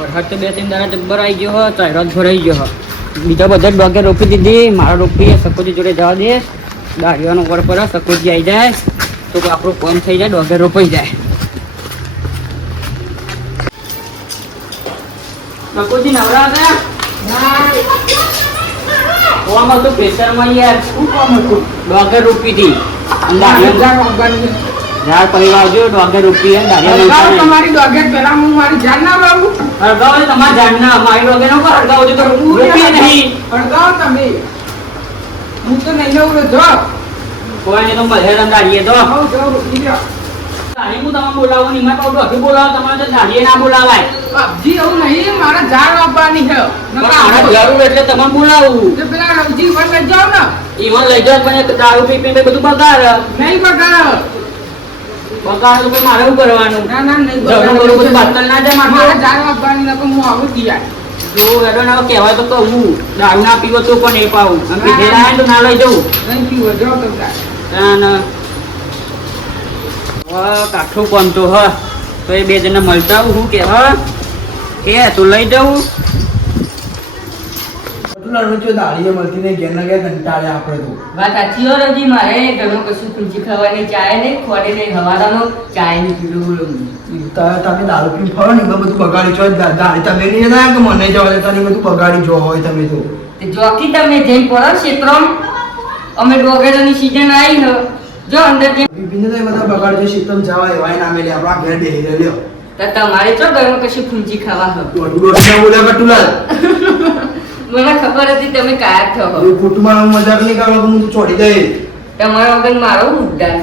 વરસાદ તો 2-3 દાડા જબ્બર આવી ગયો હો, ચાયરો જ ભરાઈ ગયો હો. બીજા બધા ડોગે રોપી દીધી, મારા રોપી સકોજી જોડે જવા દે. દાઢીવાનો ઉપર પર સકોજી આવી જાય તો આપણું કામ થઈ જાય, ડોગે રોપાઈ જાય. સકોજી નવરા હતા? કોમાં તો પ્રેશરમાં યાર શું કામ હતું? ડોગે રોપી હતી. ઝાડ પરિવાર જો ડોગે રોપી હે દાઢીયા તમારી ડોગે પેલા હું મારી જાન ના બાબુ હળગાવો તમારી જાન ના, મારી ડોગે નો હળગાવો જો તો રોપી નહીં. હળગાવો તમે, હું તો નહીં લઉં જો કોઈ નહીં તો મહેરમ દાઢીએ તો આવ જો રોકી લ્યો. દાઢી હું તમે બોલાવો નહીં, મારે તો ડોગે બોલાવો, તમારે તો દાઢીએ ના બોલાવાય. અબજી એવું નહીં, મારા ઝાડ વાપવાની છે. મારા જરૂર એટલે તમને બોલાવું. જો પેલા રવજી પર લઈ જાવ ને, ઈવન લઈ જાવ પણ દારૂ પી પીને બધું બગાડ નહીં બગાડ. બગાડ તો મારે શું કરવાનું? ના ના નહીં જરૂર બગાડ. બધું બાતલ ના જાય મારા મારે. ઝાડ વાપવાની નકર હું આવું જ યાર. જો એડો ના કહેવાય તો કહું, દારૂ ના પીવો તો પણ નહીં પાવું. અને પીધેલા હોય તો ના લઈ જવું. નહીં પીવો જો તમને. અને કાઠું કોમ તો હ તો એ બે જણા મળતા આવું શું કે હ કે તું લઈ જવું. દાળીએ મળતી નહીં, ઘેર ના ઘેર કંટાળે આપણે તો. વાત સાચી હો રજી, મારે ઘરમાં કશું તુલસી ખાવાની ચાય નહીં, ખોડે નહીં, હવારાનો ચાય નહીં પીલું. તમે દારૂ પીને ફરો ને એમાં બધું બગાડી છો. દાળી તમે નહીં જતા કે મને જવા દેતા નહીં, બધું બગાડી જો હોય તમે તો. જોકી તમે જઈને પડો ક્ષેત્રમાં, અમે ડોગેરાની સીઝન આવી ને જો અંદર પીપીને તો એ બધા બગાડી જો શીતમ જવા એવાય ના મેલે આપણા ઘેર બેહી રહ્યો. તમારે ચો ઘરમાં કશું ફૂંચી ખાવા હો. દોઢ ના બોલ્યા કટુલાલ. મને ખબર હતી તમે કાયર થો. કુટુંબમાં મજાક નહીં કરવા, હું તો છોડી દે. તમારા વગર મારો મુદ્દા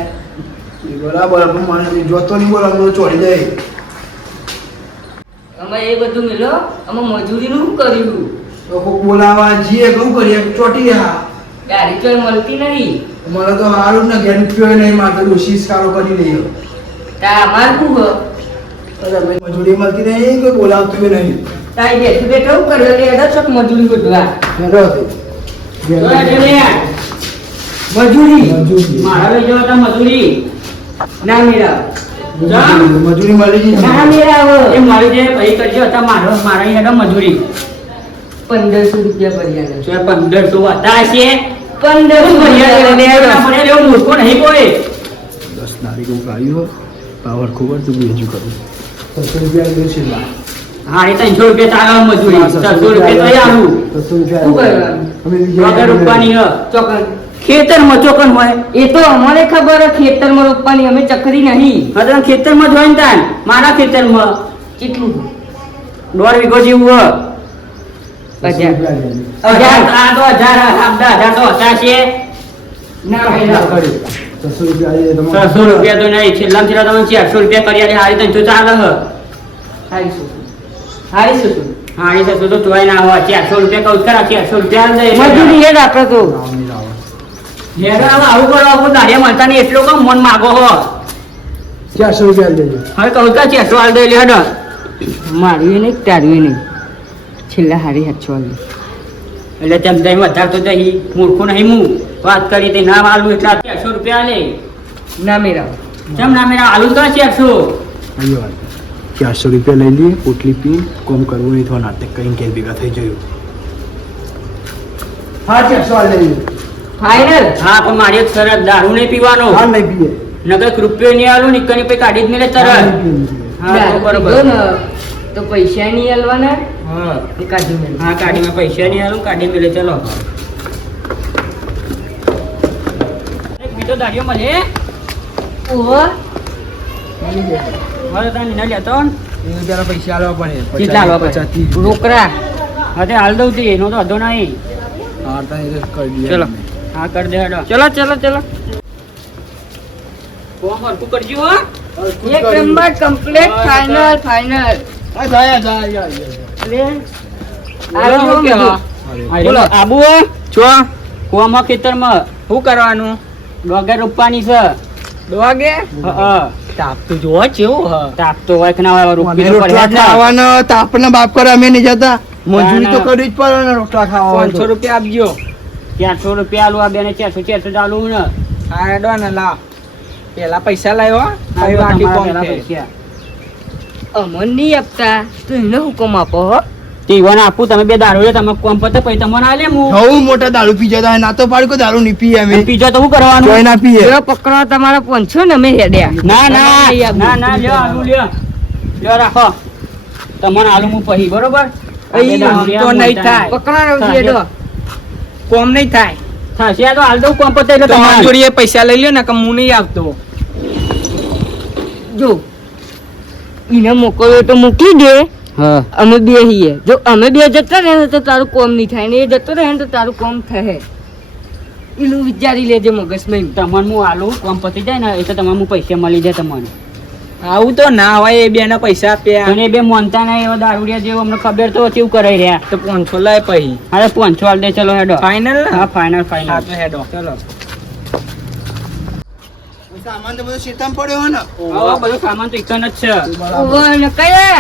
બરાબર, મને જોતો નહીં બોલા, હું છોડી દે. અમે એ બધું મેલો, અમે મજૂરીનું શું કર્યું? તો કોક બોલાવા જઈએ કહું કરીએ ચોટી હા. ગાડી ચોય મળતી નહીં. મને તો સારું જ ને ઘેર પીયો નહીં, મારે તો શીશકારો કરી લઈએ. તા અમાર શું હો? મજૂરી મળતી નહીં, કોઈ બોલાવતું બી નહીં. તાઈ બેઠું બેઠું કર્યો એટલે એડા ચોક મજૂરી ગોઠવા. મજૂરી મારા લઈ જવા તા મજૂરી ના મેળા. મજૂરી મળી ગઈ. ના મેળા એ મળી જાય પછી કરજો હતા મારા હેડો મજૂરી 1500 રૂપિયા ભર્યા છે. 1500 હતા છે, 1500 મૂર્ખો નહીં કોઈ. 10 તારીખ હું આવ્યો પાવર ખબર તું બીજું કરું 600 રૂપિયા દે છે. હા એ 300 રૂપિયા ચાલે મજૂરી, 600 રૂપિયા તો આવું 600 રૂપિયા વગર રૂપાની ચોકન ખેતરમાં ચોકન હોય એ તો અમારે ખબર ખેતરમાં રોપવાની, અમે ચકરી નહીં. હા ખેતરમાં જોઈને તાન મારા ખેતરમાં કેટલું 1.5 વીઘો જેવું હ. 1000 તો 1000 તો હતા છે. ના 600 રૂપિયા 600 રૂપિયા તો નહીં, છેલ્લા તમે 400 રૂપિયા કરી હારી 300 ચાલે હ. હારી શું તો ચોય ના હોય. 400 રૂપિયા કહું ખરા, 400 રૂપિયા મજૂરી એ જ આપણે તો આવું કરો. આપણું દાડિયા મળતા નહીં એટલો કમ મન માગો હો. 400 રૂપિયા દેજો. હવે કહું કા 400 હાલ દે હેડ મારું નહીં તારું નહીં, છેલ્લા હારી 700 હાલ એટલે તેમ જઈ વધારે તો જઈ મૂર્ખું નહીં. હું વાત કરી તે ના આલું એટલા 400 રૂપિયા લે ના મેરા. કેમ ના મેરા આલુ તો 400 400 રૂપિયા લઈ લઈએ, પોટલી પી કોમ કરવું નહીં, થોડા નાટક કરીને ઘેર ભેગા થઈ જયું. હા 400 લઈ ફાઈનલ. હા પણ મારી એક શરત, દારૂ નહીં પીવાનો. હા નહીં પીએ. નકર રૂપિયો નહીં આલું, નિકની પે કાઢી જ મેલે તરત. હા તો બરોબર તો પૈસા નહીં આલવાના. હા કાઢી મેલે. હા કાઢી મેં પૈસા નહીં આલું, કાઢી મેલે. ચલો એક બીજો દાડિયો મળે. ઓહો મારે તાને ના લેતો પેલા પૈસા આલવા પડે. કેટલા આલવા પડે? રોકડા હા હાલ દઉં છું, એનો તો અધો નહીં. હા કરી દઈએ. ચલો હા કરી દે હેડો. ચલો ચલો ચલો ફોર્મ હરકું કરજો હો. એક નંબર કમ્પ્લીટ ફાઇનલ ફાઇનલ. બોલો આબુ છો કોમાં ખેતરમાં શું કરવાનું? ડોગે રોપવાની છે. ડોગે તાપ તો જોવો કેવું હ. તાપ તો હોય કે ના હોય, રોપી રોટલા ખાવાનો તાપના બાપ કરે અમે નહીં જતા. મજૂરી તો કરવી જ પડે ને રોટલા ખાવા. 500 રૂપિયા આપજો. 400 રૂપિયા આલુ આ બેને 400 ચાલુ ને. હા એડો ને લા પેલા પૈસા લાવ્યો. પૈસા અમન નહીં આપતા તો એને હુકમ આપો હો. ટીવન આપું તમે બે દારૂ લે તમે કોમ પતે પછી તમને આલે હું બહુ મોટા દારૂ પી જતા ના તો પાડ કોઈ દારૂ નહીં પીએ અમે પીજો તો શું કરવાનું કોઈ ના પીએ જો પકડો તમારા 500 ને અમે હેડ્યા. ના ના લ્યો આલુ લ્યો રાખો તમને આલુ હું પછી બરોબર અહીં તો નહીં થાય. પકડો રવજી હેડો. કોમ નહીં થાય. થશે આ તો હાલ દઉં કોમ પતે એટલે તમારી તમારે જોડે પૈસા લઈ લ્યો ને કે હું નહીં આવતો. જો એને મોકલ્યો તો મૂકી દે. હા અમે બે છીએ. જો અમે બે જતા રહે ને તો તારું કોમ નહીં થાય ને એ જતો રહે ને તો તારું કોમ થાય. એનું વિચારી લેજે મગજમાં. તમને હું આલુ કોમ પતી જાય ને એટલે તમને હું પૈસા મળી જાય તમને આવું તો ના હોય. એ બે ના પૈસા આપ્યા અને બે મોનતા નહીં એવા દારૂડિયા જેવું અમને ખબર તો કેવું કરાઈ રહ્યા તો 500 લાય પછી. અરે 500 આલ દે ચલો હેડો ફાઇનલ. હા ફાઇનલ હા ફાઇનલ તો હેડો. ચલો. સામાન તો બધો શેતાન પડ્યો હે ને હવે બધું સામાન તો એકન જ છે ઓવન કયા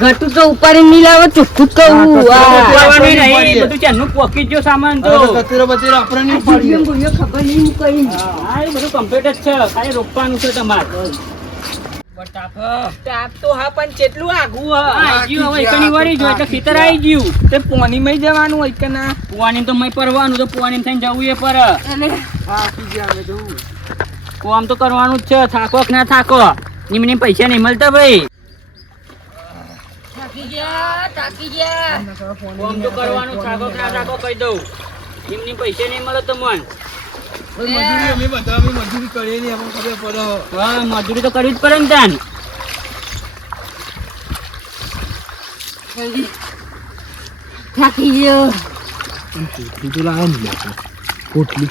ઘટુ તો ઉપાડી નહીં લાવો ચોખ્ખું જ કહું. ઉપાડવાનું આ નહીં, બધું ત્યાંનું પોકી જ ગયું સામાન તો કચરો બચરો આપણે નહીં પાડીએ ખબર નહીં હું કઈ. હા એ બધું કમ્પ્લીટ જ છે ખાલી રોકવાનું છે તમારે તાપ તો હા પણ કેટલું આઘું હા, આઈ ગયું હવે એકની વારી જો એટલે ખેતર આવી ગયું તે પોની માં જવાનું હોય કે ના. પુવાની તો મય પરવાનું તો પુવાની થઈને જવું એ પર અને આખી ગયા અમે જવું. કોમ તો કરવાનું જ છે થાકો કે ના થાકો નિમને પૈસા નહીં મળતા ભાઈ થાકી ગયા. કોમ તો કરવાનું થાકો કે ના થાકો કહી દઉં નિમને પૈસા નહીં મળે તો મન મજૂરી અમે બધા અમે મજૂરી કરીએ નહીં આપણને ખબર પડે હા મજૂરી તો કરવી જ પડે ને તાન થાકી ગયો. કીધું લાવે ને પોટલી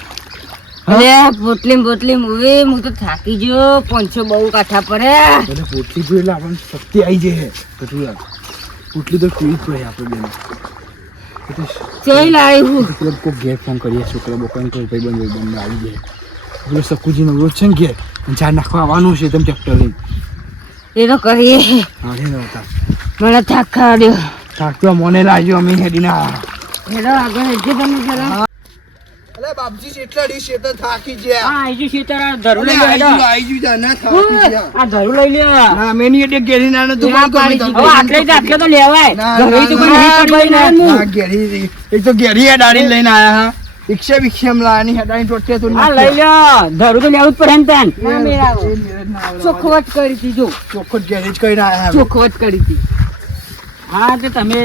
અરે પોટલી હવે હું તો થાકી ગયો. 500 બહુ કાઠા પડે. એટલે પોટલી જોઈએ એટલે આપણને શક્તિ આવી જાય કટુલા પોટલી તો પીવી જ પડે આપણે બેન ચઈ લાવ્યું. મતલબ કોઈ ઘેર ફોન કરીએ છોકરા બોકાને કોઈ ભાઈ બંધ આવી જાય પેલો સકુજીનો રોજ છે ને ઘેર ચા નાખવા આવવાનું છે તમે ટ્રેક્ટર લઈને એ તો કરીએ. હા રે નહોતા મને થાક ખાડ્યો. થાક્યો મને લાગ્યો અમે હેડીને હેડો આગળ હેડજો તમે જરા. અલે બાપજી કેટલા ડી શેતર થાકી ગયા હા આઈ ગયું ખેતર આ ધરું લઈ અલે લ્યો હેડો. આઈ ગયું જા ના થાકી ગયા આ ધરું લઈ લ્યો ના મેની એટલે ઘેરી નાનો તું ના કોણ પાડી કરી હવે આટલે જ આટલે તો લેવાય ના, ઘરે તો કોઈ ના, નહીં પડી ના, ને. ના ઘેરી એક તો ઘેરી હેડાડી લઈને આયા હા રિક્ષા વિક્ષા લાની હેડાડી ટોટે તો આ લઈ લ્યો ધરું તો લેવું જ પડે ને તાન ના મેળાવો. ચોખવટ કરી હતી. જો ચોખ્ખો જ ઘેરી જ કરીને આયા હવે. ચોખવટ કરી હતી. હા તે તમે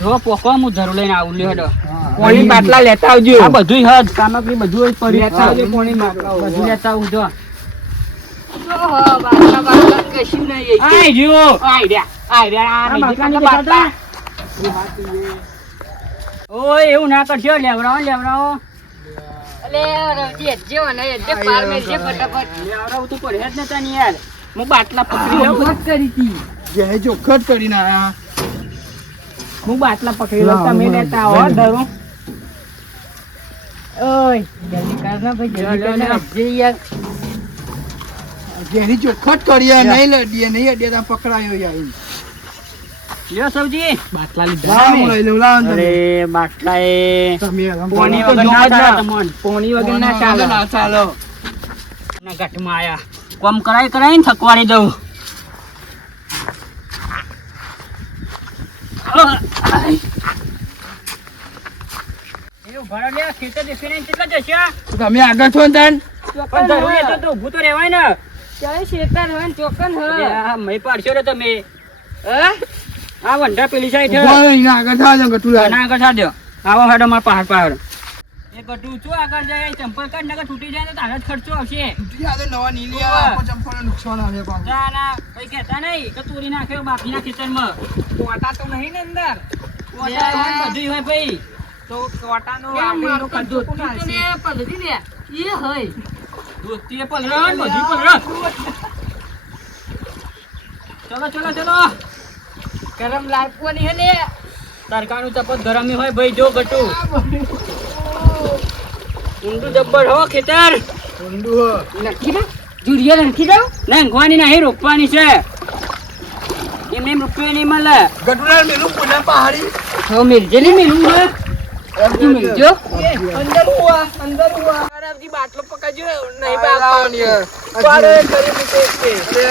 જો પોકો હું ધરું લઈને આવું લ્યો હેડો હા. પોણી બાટલા લેતા આવજો. આ બધું હદ સામગ્રી બધું જ પડી લેતા આવજો પોણી બાટલા. બધું લેતા આવું જો ઓહો, બાટલા કશું નહીં. આઈ ગયો આઈ રહ્યા. આ આ મેજિકના બાટલા બાટલા. ઓય એવું ના કરશો લેવડાવો અલે રવજી હેડજો ને હેડજો પાર મેલજે ફટાફટ. લેવડાવું તો પડે જ નતા ને યાર હું બાટલા પકડી લઉં ચોખવટ કરી હતી. ઘેરી ચોખ્ખો જ કરીને આયા હું બાટલા પકડી લઉં લાવો, તમે લાવો. લેતા આવો ધરું ઓય જલ્દી કર ને ભાઈ, જલ્દી કર ને. હેડજે યાર. ઘેરી ચોખ્ખો જ કરીએ નહીં લડીએ નહીં અડીએ ત્યાં પકડાયો યાર લ્યો સૌજી બાટલા લીધા લાવ હું લઈ લઉં લાવ તમે અરે બાટલા એ તમે પોણી તો વગર જો ના જ ચાલે ના. તમોન પોણી વગર પોણી ના વગર ચાલે. ના ચાલે ના ઘાટમાં આયા કોમ કરાય ને થકવાડી દઉં એવું ભરો લે ખેતર દેખીને કેટલા જશે તમે આગળ છો ને તાન પણ ધરું લેતો તો ઊભું તો રહેવાય ને ચાલે શેતાન હોય ને ચોકન અરે હોય. આ મય પાડશો રે તમે હા? આ વંઢા પેલી સાઈડ છે ઉભા રહીને આગળ થાજો ગટુલા ના આગળ સાધ્યો આવો હેડો માર પહાડ પહાડ એ ગટુ છું આગળ જાય ચંપલ કાઢ નકર તૂટી જાય તો તારે જ ખર્ચો આવશે તૂટી જાય તો નવા નીલી આવે આપો ચંપલને નુકસાન આવે પાછું. ના ના કઈ કહેતા નહીં કે તોડી નાખ્યો બાપીના ખેતરમાં કોટા તો નહીં ને અંદર. કોટા હોય ને બધુંય હોય ભાઈ તો કોટાનો કેમ આગળનો મારતો तो ધોતી ખર્ચો કોણ તો હશે? લે, પલળી લે. એ હોય. દોસ્તી એ પલરણ બધું પલરણ ચલો ચલો ચલો ગરમ લાગવાની હે ને. તડકાનું તપત ગરમી હોય ભાઈ જો ગટુ ઊંડું જબ્બર હો ખેતર ઊંડું હો. નાખી દો. જુડિયો નાખી દો. નાંખવાની નહીં રોપવાની છે એમને એમ રૂપિયા નહીં મળે ગટુલા મેલું પુના પહાડી હવે મિરજેલી મિલું હે. તું મિલજો. અંદર હુઆ અંદર હુઆ અરે લાવજી બાટલો પકડજો નહીં બાપવાની પાડે કરી મૂકે છે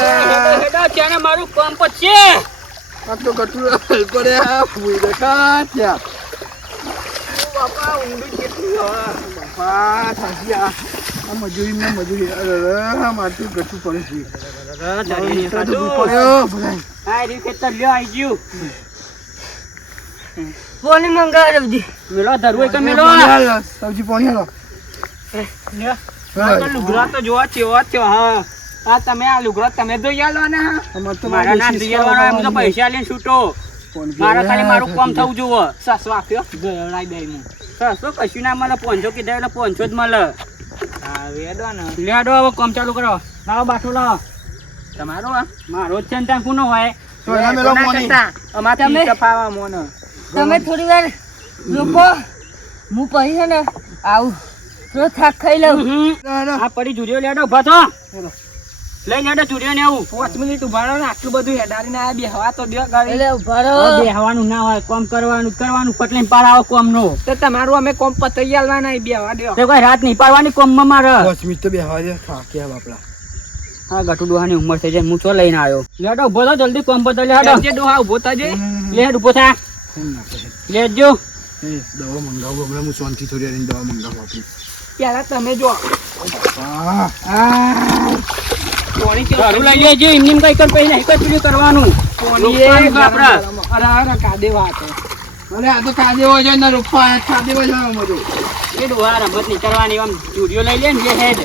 હેડો ત્યાંને મારું કામ પછે આ તો ગટુ પડે ફૂઈ દેખા ત્યાં બાપા ઊંડી કેટલી બાપા થાકી આ મજૂરી અરે મારતું ગટુ પડે છે ખેતર લ્યો આવી ગયું પોણી મંગાવજી મેલો ધરવું કે મેલો સબ્જી પાણી હાલો લુગડા તો જોવા છે હા હા તમે આ લુગડા તમે ધોઈ આલો ને મારા ના ધોઈ આલવાનો એમ તો પૈસા લઈને છૂટો મારા ખાલી મારું કામ થવું જોવો 600 આપ્યો ગળાઈ દઈ હું 600 કશું ના મળે 500 કીધા એટલે 500 જ મળે હા વેડો ને લેડો હવે કામ ચાલુ કરો લાવો બાટલો લાવો તમારો મારો જ છે ને ત્યાં કોનો હોય અમારે તફાવા મોનો તમે થોડી વાર રૂકો હું પછી છે ને આવું થોડો થાક ખાઈ લઉં આ પડી જુડિયો લેડો ઉભા થો લઈ લેડો જુડિયો ને આવું 5 મિનિટ ઉભા રહો ને આટલું બધું હેડારીને આ બેહવા તો દે ગાડી એટલે ઉભા રહો બેહવાનું ના હોય કોમ કરવાનું પટલીને પાડાવો કોમ નો તો તમારું અમે કોમ પતાઈ આલવાના બેહવા દો તો કોઈ રાત નહીં પાડવાની કોમ માં મારે 5 મિનિટ તો બેહવા દે થાક્યા બાપડા હા ગટુ ડોહાની ઉંમર થઈ જાય હું છો લઈને આવ્યો લેડો ઉભો થો જલ્દી કોમ પતાઈ લેડો જે ડોહા ઉભો થાજે લેડ ઉભો થા લેજો દવા મંગાવું હમણાં હું શાંતિ થોડી વાર દવા મંગાવું આપણી પેલા તમે જો ઘરું લઈ લેજો એમની કઈ કઈ પહેલા એક જ પેલું કરવાનું અરે કાદે વાત અરે આ તો કાદેવો છે ને રૂપા કાદેવો છે મજો એ ડોહા રમત નહીં કરવાની આમ જુડિયો લઈ લે ને જે હેડ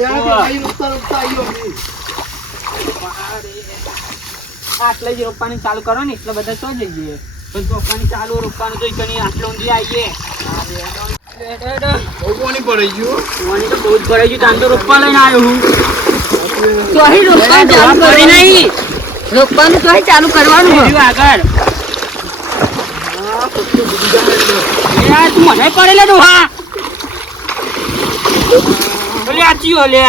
યાર ભાઈ રૂપા આવ્યો આટલે જ રોપવાની ચાલુ કરો ને એટલે બધા તો જઈએ પણ રોપવાની ચાલુ રોપવાનું તો કણી આટલો ઊંધી આવીએ બહુ કોની પડી ગયું પાણી તો બહુ જ ભરાઈ ગયું તાન તો રોપવા લઈને આવ્યો હું તો અહીં રોપવાનું ચાલુ કરી નહીં રોપવાનું તો અહીં ચાલુ કરવાનું બીજું આગળ યાર તું મને પડે લે ડોહા લે આચીઓ લે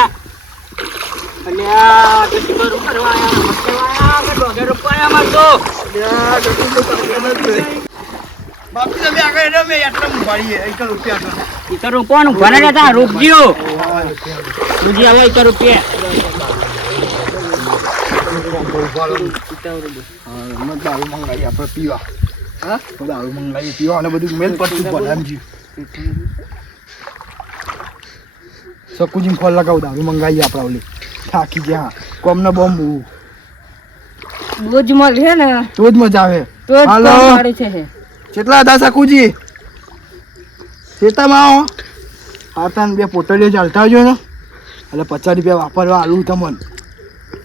અલ્યા તો શું કરું કરવા આયા કે ડોગે રોપવા માર તો બાપી તમે આગળ રે મે આટલા મુભાડીએ 1 રૂપિયા ઈકર રોપવાનું ભણે લેતા રોપજો મુજી આવે 1 રૂપિયા હા દારૂ મંગાવી આપણે પીવા હા દારૂ મંગાવી પીવા અને બધું મેલ પડતું ભલામજી સકુજી ફોન લગાવ દારૂ મંગાવી આપણા ઓલી થાકી ગયા કોમનો બોમ્બ રોજ મળે ને તો જ મજા આવે તો જ હાલો. કામ સારું છે કેટલા હતા સકુજી શેતામાં આવો આતા બે પોટલીઓ ચાલતા આવજો ને એટલે 50 રૂપિયા વાપરવા આલું તમને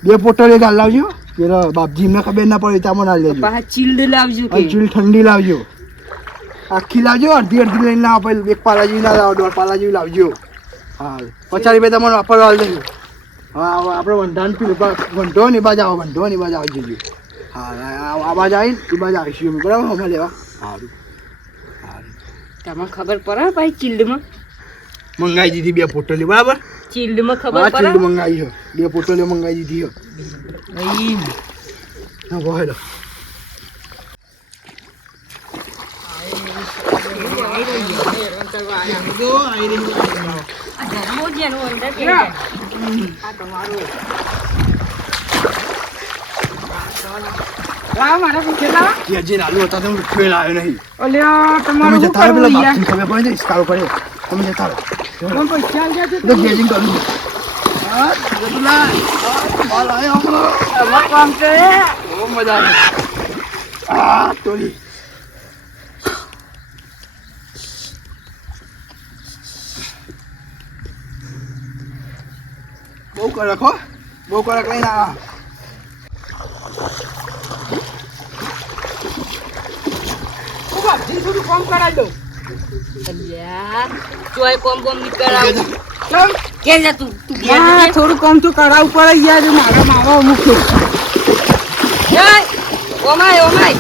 બે પોટલીઓ ચાલ લાવજો પેલા બાપજી એમને ખબર ના પડે તમને આ લેજો પાછા ચીલ્ડ લાવજો કે ચીલ ઠંડી લાવજો આખી લાવજો અડધી લઈને ના આપે એક પાલા જેવી ના લાવો 1.5 પાલા જેવી લાવજો હા 50 રૂપિયા તમને વાપરવા આલ દેજો હા આપણે વંઢાન પીલું વંઢો ને બાજ આવો વંઢો ને બાજ આવી જજો હા આ બાજ આવીને એ બાજ આવીશું અમે બરાબર અમારે લેવા સારું તમને ખબર પડે ભાઈ ચીલ્ડમાં મંગાવી દીધી બે પોટલીઓ બરાબર ચીલ્ડમાં ખબર હા ચીલ્ડ પડે મંગાવી છે બે પોટલીઓ મંગાવી દીધી છે હા બોલો મારા પૂછે લાવા જે નાલું હતા તમે ફેલ આવ્યો નહીં અલ્યા તમે તમારું જતા રહો શું પેલા કરવું યાર? બાપને ખબર પડે ને સ્કારો પડે તમે જતા રહો કોણ પૈસા આલ ગયા છે તો ગેજિંગ કરું હા જતુલા હાલ આયો આપણો તમાર કામ છે બહુ મજા આવે આ તોલી બહુ કડક હો બહુ કડક લઈને આ થોડું કામ કરાવી દઉં અલ્યા ચોય કોમ કોમ નીકળાવ ચમ કે જા તું તું ઘેર યાર જજે. થોડું કામ તો કરાવવું પડે યાર મારા માવા મૂક્યો જય ઓમાય ઓમાય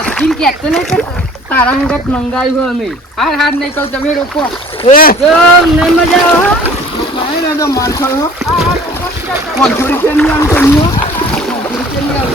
લખીન કહેતો ને કે તારા અંગત મંગાવ્યું અમે હાર હાર નહીં કહું તમે રોકો એ જો નહીં મજા આવે હો. મારે ને તો માર ખાયો 500 રૂપિયાની આમ તમને 500 રૂપિયાની આમ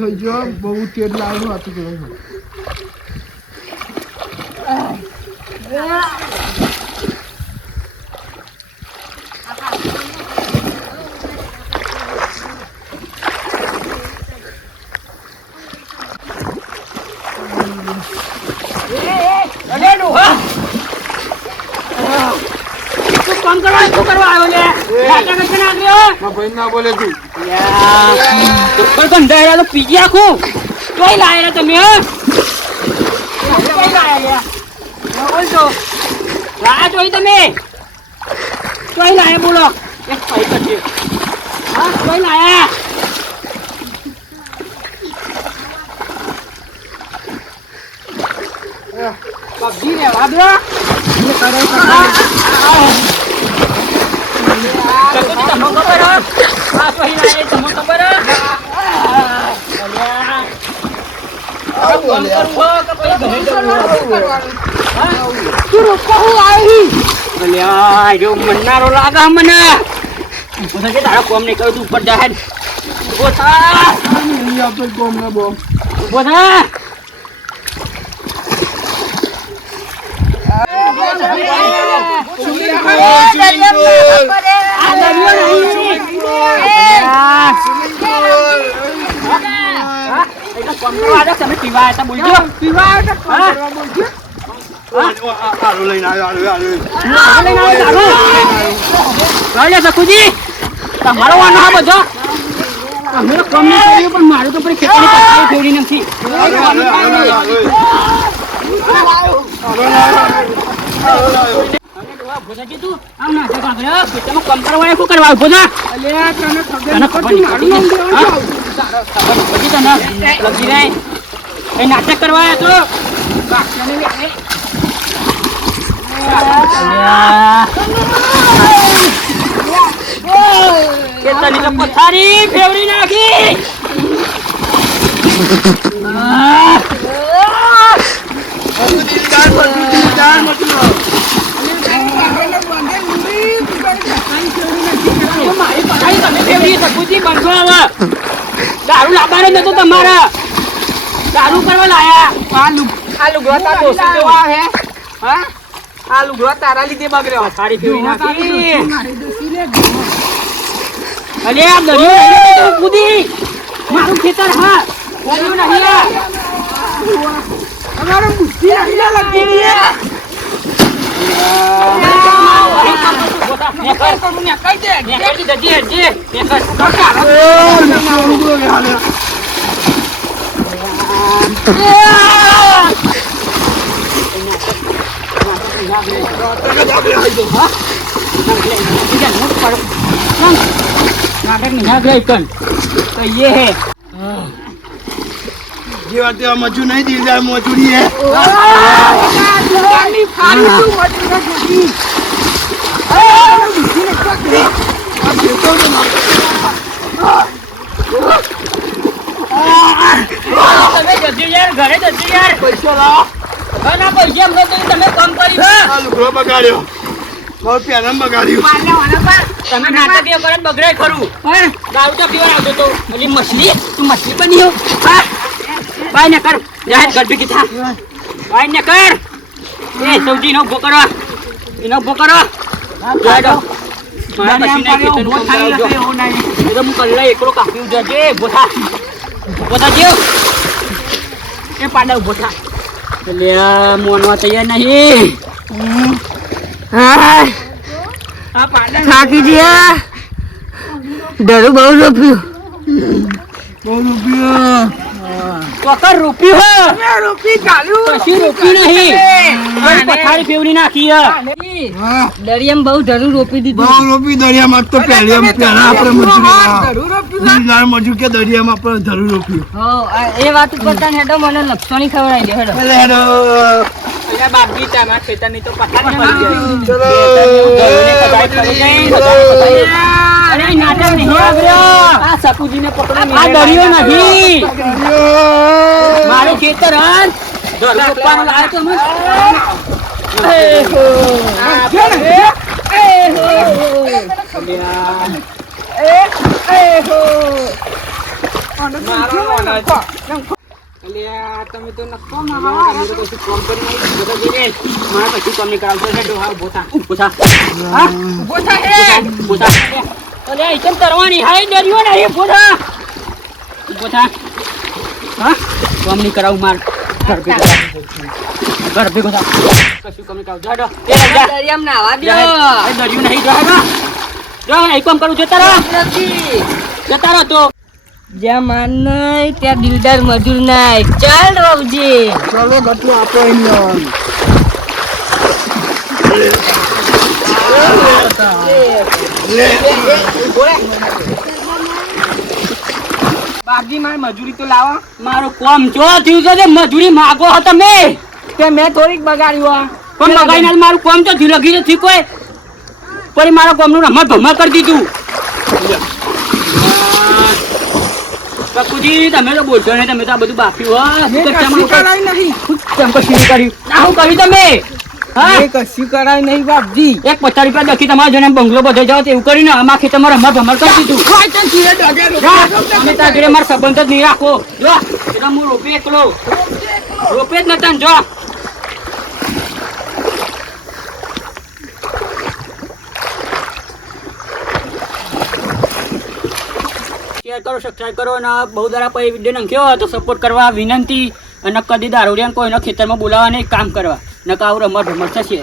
થઈ ગયો બહુ તેલ લાવ્યું હતું પેલું ભાઈ ના બોલે તું પીજી આખું કઈ લાયેલા તમે લાયા જોઈ તમે કઈ લાયા બોલો એક ભાઈ કરશે હા કઈ લાયા પબજી ને વાદરો મનારો લાગે મને તારા કોમ નહીં કહ્યું તું ઉપર જાહેર ઉભો થા કોમ ના બો ઉભો થા તમે પીવા હતા બોલજો તમારો વાનો હા બધો તમે કમ નહીં કર્યું પણ મારું તો ખેતરની પથારી ફેરવી નથી નાટક કરવા તો પથારી ફેવરી નાખી મારી પથારી તમે ફેવરી શકુજી બંધો હવે દારૂ લાવવાનો નતો તમારે દારૂ કરવા લાયા આ લુગડો તારા દોસ્ત કેવા હે હા આ લુગડો તારા લીધે બગડ્યો સારી ફેવરી નાખી અલે આ દરિયો કૂદી મારું ખેતર હા દરિયો નહીં અમારો બુદ્ધિ નહીં લાગી ये बात मजू नहीं दी जाए मजूरी है ઘરે જતી યાર પૈસા લાવો ના પૈસા એમ તમે કામ કરી લુગડો બગાડ્યો મારું પેનમ બગાડ્યું તમે નાટક કરો બગડે ખરું દારૂ તો પીવા આવતો તો હજી મછલી તું મછલી બની હો ભાઈ ને કર જાહેર ગરબી કીધા ભાઈ ને કર એ સૌજી નો ઉભો કરો એનો ઉભો કરો મારા પછી ના ખેતર નું કામ તો હું કલ્લા એકલો કાપી જજે બોથા જેવ એ પાડા ઉભો થા એટલે મોનવા તૈયાર નહીં હા થાકી ગયા ડરું બહુ રોપ્યું વખર રૂપિયો પછી રૂપી નહીં પથારી ફેવરી નાખી દરિયામાં બહુ ધરું રોપી દીધું બહુ રોપી દરિયામાં તો પહેલા આપણે મજૂર કે દરિયામાં આપણે ધરું રોપ્યું એ વાત ઉપર તને હેડો મને લક્ષણી ખવડાવી દે હેડો એટલે હેડો અલ્યા બાપજી તમારા ખેતરની તો પથારી પડી ચલો. ગયોને કદાચ કરી દઈ, બધાને પતાઈ. અરે નાટક નહીં આવ્યો. આ સપુજીને પકડો. આ દરિયો નહીં મારું ખેતર હન ધરો પપ્પાનો લાયો તો મને. અલ્યા તમે તો નક્કો મારા તમે તો કશું કામ કરી નહીં બધા જઈને મારા પછી કામ નહીં કરાવતો છે ડોહા ઉભો થા ઉભો થા હા ઉભો થા હે ઉભો થા અલ્યા ઈચમ તરવાની હાય દરિયો નહીં ઉભો થા હા કામ નહીં કરાવું માર ઘર ભેગો થા કશું કામ નહીં કરાવું જાડો એ જા દરિયામાં નાવા દો. એ દરિયો નહીં જાડો જો એ કામ કરું જતા રહો જતા રહો તો જ્યાં માન નહીં ત્યાં દિલદાર મજૂર નહીં. ચાલ રવજી. ચલો ગટલું આપો એમને. બાપજી મારે મજૂરી તો લાવો મારું કોમ જો થયું છે મજૂરી માગો હો તમે કે મેં થોડીક બગાડ્યું. પણ બગાઈને મારું કોમ તો થયું લગી નથી કોઈ પણ મારા કોમનું રમત ભમર કરી દીધું કકુજી તમે તો બોલશો ને તમે તો આ બધું બાકી હો નહીં શું કર્યું તમે હા કશું કરાય નહીં બાપજી. એક 50 રૂપિયા દખી તમારા જણે બંગલો બધે જાઓ તો એવું કરીને આમાં ખેતરમાં રમત ભમર કરી દીધું તમે તાર જોડે મારો સંબંધ જ નહીં રાખો જો એટલે હું રોપે એકલો રોપે જ નતા ને જો શેર કરો સબસ્ક્રાઈબ કરો અને બહુ દાડા પછી વિડીયો નાખ્યો હોય તો સપોર્ટ કરવા વિનંતી અને કદી દારૂડિયા કોઈના ખેતરમાં બોલાવવા નહીં કામ કરવા નકા આવું રમત ભમર થશે